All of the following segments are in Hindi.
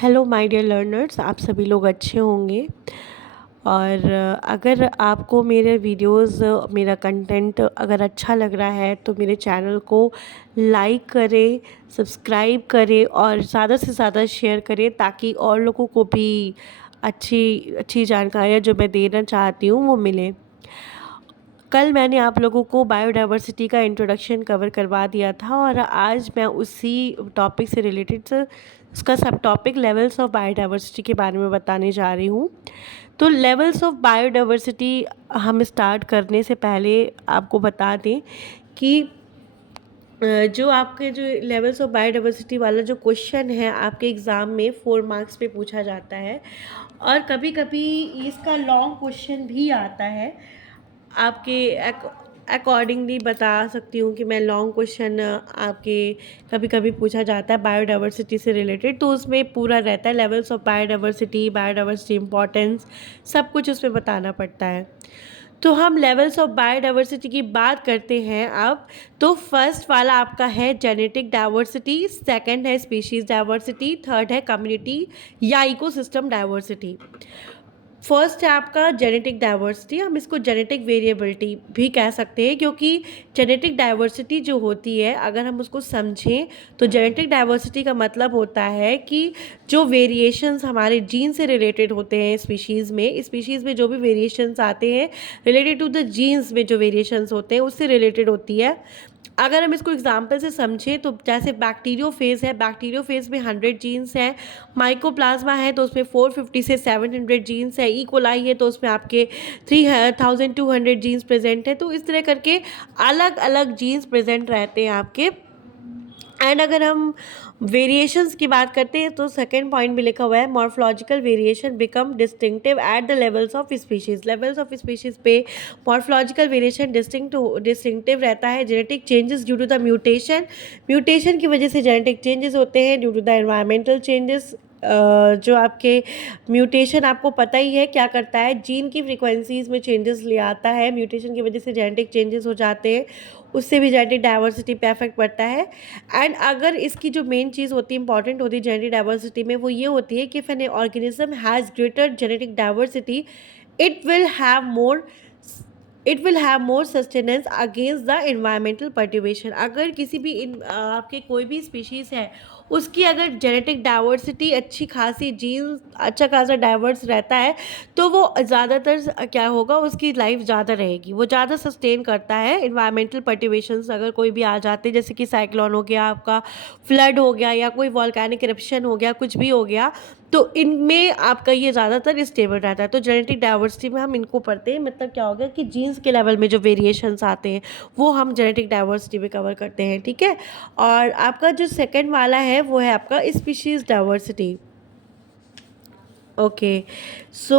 हेलो माय डियर लर्नर्स, आप सभी लोग अच्छे होंगे। और अगर आपको मेरे वीडियोस मेरा कंटेंट अगर अच्छा लग रहा है तो मेरे चैनल को लाइक करें, सब्सक्राइब करें और ज़्यादा से ज़्यादा शेयर करें ताकि और लोगों को भी अच्छी अच्छी जानकारियाँ जो मैं देना चाहती हूँ वो मिले। कल मैंने आप लोगों को बायोडायवर्सिटी का इंट्रोडक्शन कवर करवा दिया था और आज मैं उसी टॉपिक से रिलेटेड उसका सब टॉपिक लेवल्स ऑफ बायोडायवर्सिटी के बारे में बताने जा रही हूँ। तो लेवल्स ऑफ बायोडायवर्सिटी हम स्टार्ट करने से पहले आपको बता दें कि जो आपके जो लेवल्स ऑफ बायोडायवर्सिटी वाला जो क्वेश्चन है आपके एग्ज़ाम में 4 मार्क्स पे पूछा जाता है और कभी कभी इसका लॉन्ग क्वेश्चन भी आता है। आपके अकॉर्डिंगली बता सकती हूँ कि मैं लॉन्ग क्वेश्चन आपके कभी कभी पूछा जाता है बायोडायवर्सिटी से रिलेटेड, तो उसमें पूरा रहता है levels of biodiversity, biodiversity importance, सब कुछ उसमें बताना पड़ता है। तो हम लेवल्स ऑफ बायोडायवर्सिटी की बात करते हैं अब। तो फर्स्ट वाला आपका है जेनेटिक डाइवर्सिटी, सेकंड है स्पीशीज डाइवर्सिटी, थर्ड है कम्युनिटी या इकोसिस्टम डाइवर्सिटी। फर्स्ट है आपका जेनेटिक डाइवर्सिटी, हम इसको जेनेटिक वेरिएबिलिटी भी कह सकते हैं क्योंकि जेनेटिक डाइवर्सिटी जो होती है अगर हम उसको समझें तो जेनेटिक डाइवर्सिटी का मतलब होता है कि जो वेरिएशंस हमारे जीन से रिलेटेड होते हैं स्पीशीज़ में जो भी वेरिएशंस आते हैं रिलेटेड टू द जीन्स में जो वेरिएशंस होते हैं उससे रिलेटेड होती है। अगर हम इसको एग्जाम्पल से समझें तो जैसे बैक्टीरियोफेज है, बैक्टीरियोफेज में 100 जीन्स हैं, माइकोप्लाज्मा है तो उसमें 450 से 700 जीन्स है, ई कोलाई है तो उसमें आपके 3200 जीन्स प्रेजेंट है। तो इस तरह करके अलग अलग जीन्स प्रेजेंट रहते हैं आपके। एंड अगर हम वेरिएशंस की बात करते हैं तो सेकेंड पॉइंट भी लिखा हुआ है morphological variation become distinctive at the levels of species. Levels of species पे मॉर्फोलॉजिकल वेरिएशन डिस्टिंक्टिव रहता है। Genetic changes due to the mutation की वजह से जेनेटिक चेंजेस होते हैं due to the environmental changes. जो आपके म्यूटेशन आपको पता ही है क्या करता है, जीन की फ्रीक्वेंसीज़ में चेंजेस ले आता है। म्यूटेशन की वजह से जेनेटिक चेंजेस हो जाते हैं, उससे भी जेनेटिक डाइवर्सिटी पे इफेक्ट पड़ता है। एंड अगर इसकी जो मेन चीज़ होती है इंपॉर्टेंट होती है जेनेटिक डाइवर्सिटी में वो ये होती है कि if an organism has greater genetic diversity it will have more it will have more sustenance against the environmental perturbation. अगर किसी भी आपके कोई भी स्पीशीज़ है उसकी अगर जेनेटिक डाइवर्सिटी अच्छी खासी जीन अच्छा खासा डाइवर्स रहता है तो वो ज़्यादातर क्या होगा, उसकी लाइफ ज़्यादा रहेगी, वो ज़्यादा सस्टेन करता है इन्वायरमेंटल पर्टिवेशंस अगर कोई भी आ जाते हैं, जैसे कि साइक्लोन हो गया, आपका फ्लड हो गया या कोई वॉल्केनिक इरप्शन हो गया, कुछ भी हो गया, तो इनमें आपका ये ज़्यादातर स्टेबल रहता है। तो जेनेटिक डाइवर्सिटी में हम इनको पढ़ते हैं, मतलब क्या हो गया कि जीन्स के लेवल में जो वेरिएशंस आते हैं वो हम जेनेटिक डाइवर्सिटी में कवर करते हैं, ठीक है। और आपका जो सेकंड वाला है वो है आपका स्पीशीज़ डाइवर्सिटी। ओके, सो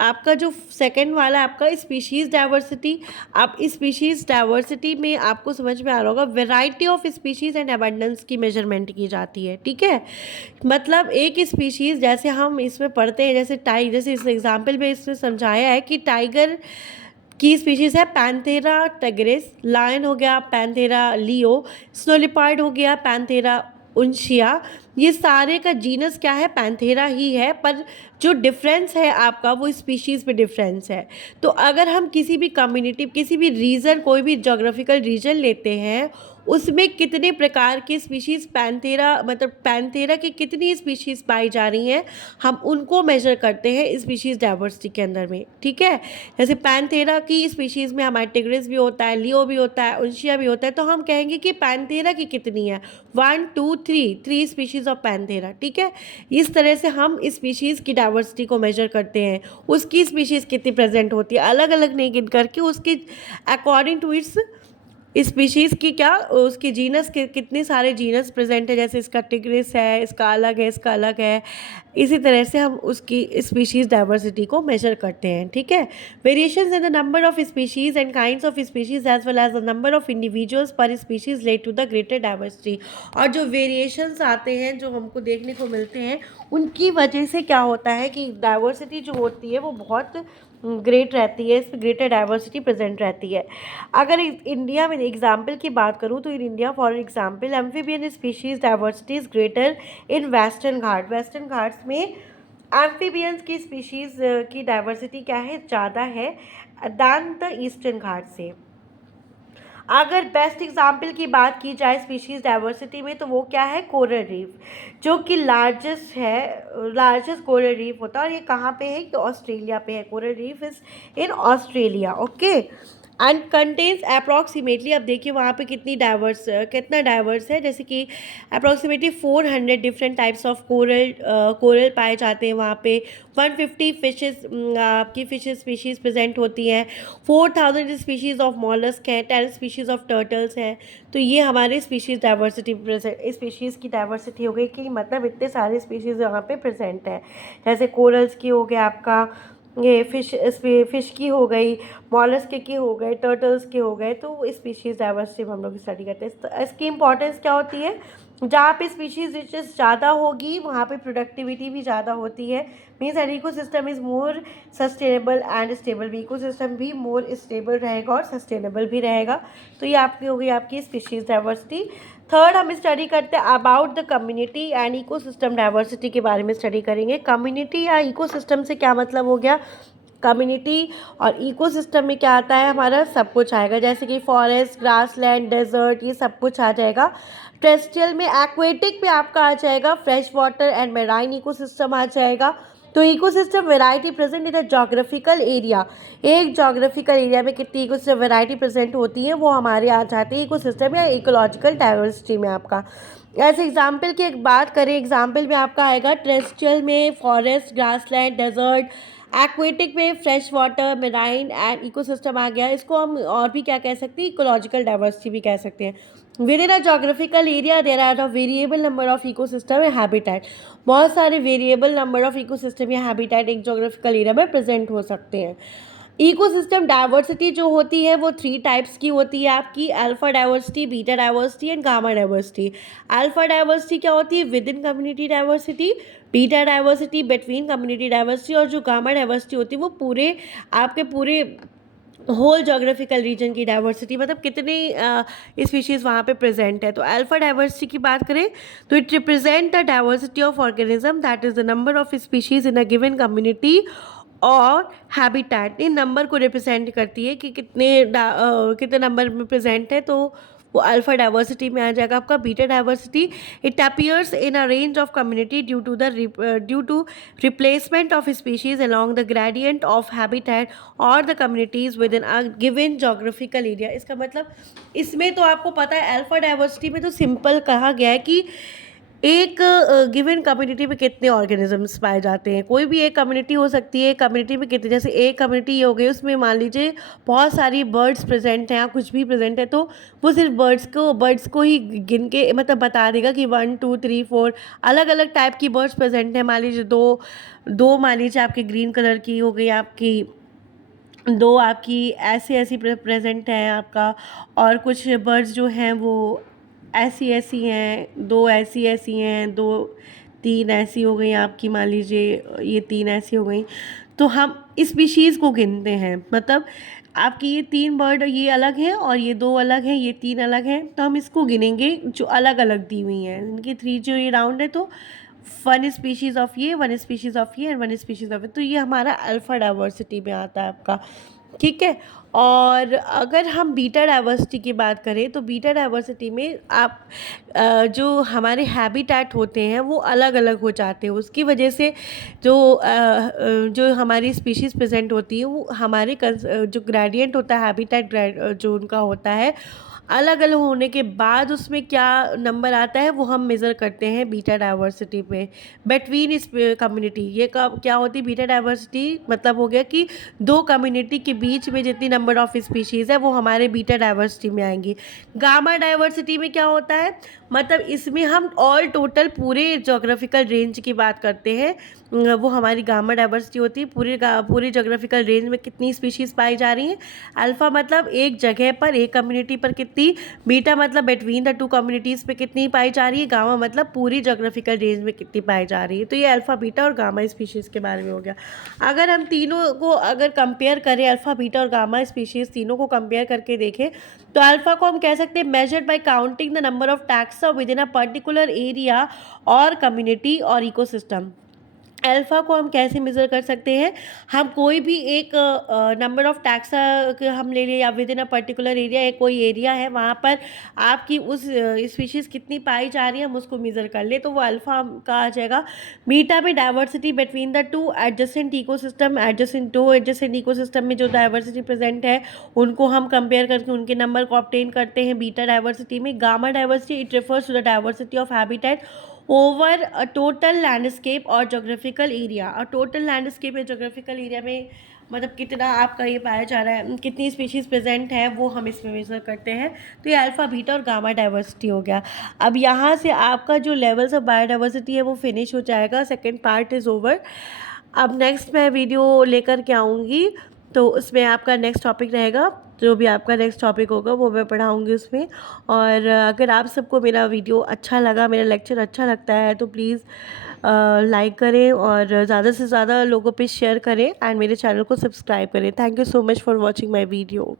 आपका जो सेकंड वाला आपका स्पीशीज़ डाइवर्सिटी, आप स्पीशीज़ डाइवर्सिटी में आपको समझ में आ रहा होगा variety of species and abundance की मेजरमेंट की जाती है, ठीक है। मतलब एक स्पीशीज़ जैसे हम इसमें पढ़ते हैं, जैसे इस एग्जाम्पल में इसमें समझाया है कि टाइगर की स्पीशीज़ है पैंथेरा टिग्रिस, लायन हो गया पैंथेरा लियो, स्नो लिपर्ड हो गया पैंथेरा उन्शिया। ये सारे का जीनस क्या है, पैंथेरा ही है, पर जो डिफरेंस है आपका वो स्पीशीज़ पे डिफरेंस है। तो अगर हम किसी भी कम्युनिटी, किसी भी रीजन, कोई भी जोग्राफिकल रीजन लेते हैं उसमें कितने प्रकार के स्पीशीज़ पैंथेरा, मतलब पैंथेरा की कितनी स्पीशीज़ पाई जा रही हैं, हम उनको मेजर करते हैं स्पीशीज़ डाइवर्सिटी के अंदर में, ठीक है। जैसे पैंथेरा की स्पीशीज़ में हमारे टिग्रिस भी होता है, लियो भी होता है, उन्शिया भी होता है, तो हम कहेंगे कि पैंथेरा की कितनी है, 1 2 3 3 स्पीशीज़ ऑफ पैंथेरा, ठीक है। इस तरह से हम स्पीशीज़ की डाइवर्सिटी को मेजर करते हैं, उसकी स्पीशीज़ कितनी प्रेजेंट होती है अलग अलग नहीं गिन करके, उसकी अकॉर्डिंग टू इट्स स्पीशीज़ की क्या, उसकी जीनस के कितने सारे जीनस प्रेजेंट है, जैसे इसका टिग्रिस है, इसका अलग है, इसका अलग है। इसी तरह से हम उसकी स्पीशीज़ डाइवर्सिटी को मेजर करते हैं, ठीक है। Variations in the number of species and kinds of species as well as the number of individuals per species led to the greater diversity. और जो वेरिएशंस आते हैं जो हमको देखने को मिलते हैं उनकी वजह से क्या होता है कि डाइवर्सिटी जो होती है वो बहुत ग्रेट रहती है, इसमें ग्रेटर डाइवर्सिटी प्रेजेंट रहती है। अगर इंडिया में एग्जाम्पल की बात करूँ तो in India for example amphibian species diversity is greater in western Ghat. Western Ghats में एम्फीबियंस की स्पीशीज़ की डाइवर्सिटी क्या है, ज़्यादा है दैन द ईस्टर्न घाट से। अगर बेस्ट एग्जाम्पल की बात की जाए स्पीशीज़ डाइवर्सिटी में तो वो क्या है, कोरल रीफ, जो कि लार्जेस्ट कोरल रीफ होता है। और ये कहाँ पे है, कि ऑस्ट्रेलिया पे है। Coral reef is in Australia, okay. And contains approximately, अब देखिए वहाँ पे कितना डाइवर्स है, जैसे कि approximately 400 different types of coral पाए जाते हैं वहाँ पे। 150 फिशेस स्पीशीज़ प्रेजेंट होती हैं। 4000 स्पीशीज़ ऑफ मॉलस्क हैं, 10 स्पीशीज़ ऑफ टर्टल्स हैं। तो ये हमारे स्पीशीज़ की डाइवर्सिटी हो गई, कि मतलब इतने सारे स्पीशीज़ यहाँ पे प्रेजेंट हैं। जैसे कोरल्स की हो गया आपका, ये फिश की हो गई, मॉलस्क के हो गए, टर्टल्स के हो गए। तो स्पीशीज़ डाइवर्सिटी हम लोग स्टडी करते हैं। तो इसकी इंपॉर्टेंस क्या होती है, जहाँ पे स्पीशीज़ रिचेस ज़्यादा होगी वहाँ पे प्रोडक्टिविटी भी ज़्यादा होती है। Means an ecosystem is more sustainable and stable. Ecosystem भी मोर स्टेबल रहेगा और सस्टेनेबल भी रहेगा। तो ये आपकी हो गई आपकी स्पीशीज़ डाइवर्सिटी। थर्ड हम स्टडी करते हैं about the community and ecosystem diversity के बारे में स्टडी करेंगे। कम्युनिटी या इकोसिस्टम से क्या मतलब हो गया, कम्युनिटी और इकोसिस्टम में क्या आता है, हमारा सब कुछ आएगा, जैसे कि फॉरेस्ट, ग्रासलैंड, डेजर्ट, ये सब कुछ आ जाएगा। टेरेस्ट्रियल में, एक्वेटिक में आपका आ जाएगा fresh water and marine ecosystem आ जाएगा। तो ecosystem variety present in a geographical area, एक जोग्राफिकल एरिया में कितनी इकोसिस्टम वैरायटी प्रेजेंट होती है वो हमारे आ जाते हैं इकोसिस्टम या इकोलॉजिकल डाइवर्सिटी में आपका। ऐसे एग्जाम्पल की एक बात करें, एग्जाम्पल में आपका आएगा टेरेस्ट्रियल में फॉरेस्ट, ग्रासलैंड, डेजर्ट, एक्वेटिक में fresh water, marine and ecosystem आ गया। इसको हम और भी क्या कह सकते हैं, इकोलॉजिकल डाइवर्सिटी भी कह सकते हैं। Within a geographical area there are a variable number of ecosystem and habitat. बहुत सारे वेरिएबल नंबर ऑफ इकोसिस्टम या हैबिटेट एक जोग्राफिकल एरिया में प्रेजेंट हो सकते हैं। इकोसिस्टम डाइवर्सिटी जो होती है वो 3 टाइप्स की होती है आपकी, alpha diversity, beta diversity and gamma diversity. Alpha diversity क्या होती है, with in community diversity. Beta diversity between community diversity. और जो गामा डाइवर्सिटी होती है वो पूरे होल जोग्राफिकल रीजन की डाइवर्सिटी, मतलब कितने स्पीशीज़ वहाँ पे प्रेजेंट है। तो अल्फा डाइवर्सिटी की बात करें तो it represent the diversity of organism, that is the number of species in a given community और हैबिटेट। इन नंबर को रिप्रेजेंट करती है कि कितने नंबर में प्रेजेंट है, तो वो अल्फा डाइवर्सिटी में आ जाएगा आपका। Beta diversity, it appears in a range of community due to replacement of species along the gradient of habitat और the communities within a given geographical area. इसका मतलब इसमें तो आपको पता है अल्फा डाइवर्सिटी में तो सिंपल कहा गया है कि एक गिवन कम्युनिटी में कितने ऑर्गेनिजम्स पाए जाते हैं। कोई भी एक कम्युनिटी हो सकती है, कम्युनिटी में कितने, जैसे एक कम्युनिटी ये हो गई उसमें मान लीजिए बहुत सारी बर्ड्स प्रेजेंट हैं या कुछ भी प्रेजेंट है, तो वो सिर्फ बर्ड्स को ही गिन के मतलब बता देगा कि 1 2 3 4 अलग अलग टाइप की बर्ड्स प्रेजेंट हैं। मान लीजिए दो मान लीजिए आपकी ग्रीन कलर की हो गई, आपकी दो आपकी ऐसी प्रेजेंट है आपका, और कुछ बर्ड्स जो हैं वो ऐसी हैं, दो ऐसी हैं, दो तीन ऐसी हो गई आपकी, मान लीजिए ये तीन ऐसी हो गई। तो हम स्पीशीज़ को गिनते हैं, मतलब आपकी ये 3 बर्ड ये अलग हैं और ये 2 अलग हैं, ये 3 अलग हैं, तो हम इसको गिनेंगे जो अलग अलग दी हुई हैं इनकी 3 जो ये राउंड है, तो 1 स्पीशीज़ ऑफ ये, 1 स्पीशीज़ ऑफ ये एंड 1 स्पीशीज़ ऑफ ये। तो ये हमारा अल्फा डाइवर्सिटी में आता है आपका, ठीक है। और अगर हम बीटा डाइवर्सिटी की बात करें तो बीटा डाइवर्सिटी में आप जो हमारे हैबिटेट होते हैं वो अलग अलग हो जाते हैं। उसकी वजह से जो हमारी स्पीशीज़ प्रेजेंट होती है वो हमारे जो ग्रेडियंट होता है हैबिटेट जो उनका होता है अलग अलग होने के बाद उसमें क्या नंबर आता है वो हम मेज़र करते हैं बीटा डाइवर्सिटी पे बिटवीन इस कम्युनिटी। ये क्या होती है बीटा डाइवर्सिटी, मतलब हो गया कि दो कम्युनिटी के बीच में जितनी नंबर ऑफ स्पीशीज़ है वो हमारे बीटा डाइवर्सिटी में आएंगी। गामा डाइवर्सिटी में क्या होता है, मतलब इसमें हम ऑल टोटल पूरे जोग्राफिकल रेंज की बात करते हैं, वो हमारी गामा डाइवर्सिटी होती है। पूरे जोग्राफिकल रेंज में कितनी स्पीशीज़ पाई जा रही हैं। अल्फ़ा मतलब एक जगह पर एक कम्युनिटी पर कितनी कितनी, बीटा मतलब बिटवीन द टू कम्युनिटीज़ पे कितनी पाई जा रही है, गामा मतलब पूरी जोग्राफिकल रेंज में कितनी पाई जा रही है। तो ये अल्फ़ा बीटा और गामा स्पीशीज़ के बारे में हो गया। अगर हम तीनों को अगर कंपेयर करें, अल्फ़ा बीटा और गामा स्पीशीज़ तीनों को कंपेयर करके देखें, तो अल्फ़ा को हम कह सकते हैं measured by counting the number of taxa with in a particular area और कम्युनिटी और इकोसिस्टम। अल्फ़ा को हम कैसे मेज़र कर सकते हैं, हम कोई भी एक नंबर ऑफ़ टैक्सा हम ले लें या with in a particular area, एक कोई एरिया है वहाँ पर आपकी उस स्पीशीज़ कितनी पाई जा रही है, हम उसको मेज़र कर लें तो वो अल्फ़ा का आ जाएगा। बीटा में diversity between the two adjacent ecosystem, adjacent ecosystem में जो डाइवर्सिटी प्रेजेंट है उनको हम कंपेयर करके उनके नंबर को ऑब्टेन करते हैं बीटा डाइवर्सिटी में। Gamma diversity it refers to the diversity of habitat over a total landscape और जोग्राफिकल एरिया। और टोटल लैंडस्केप या जोग्राफिकल एरिया में मतलब कितना आपका ये पाया जा रहा है, कितनी स्पीशीज़ प्रेजेंट है वो हम इसमें मेज़र करते हैं। तो ये अल्फ़ा बीटा और गामा डाइवर्सिटी हो गया। अब यहाँ से आपका जो लेवल्स ऑफ बायोडाइवर्सिटी है वो फिनिश हो जाएगा, सेकेंड पार्ट इज़ ओवर। अब नेक्स्ट मैं वीडियो लेकर के आऊँगी, तो उसमें आपका नेक्स्ट टॉपिक रहेगा, जो भी आपका नेक्स्ट टॉपिक होगा वो मैं पढ़ाऊँगी उसमें। और अगर आप सबको मेरा वीडियो अच्छा लगा, मेरा लेक्चर अच्छा लगता है तो प्लीज़ लाइक करें और ज़्यादा से ज़्यादा लोगों पे शेयर करें एंड मेरे चैनल को सब्सक्राइब करें। Thank you so much for watching my video.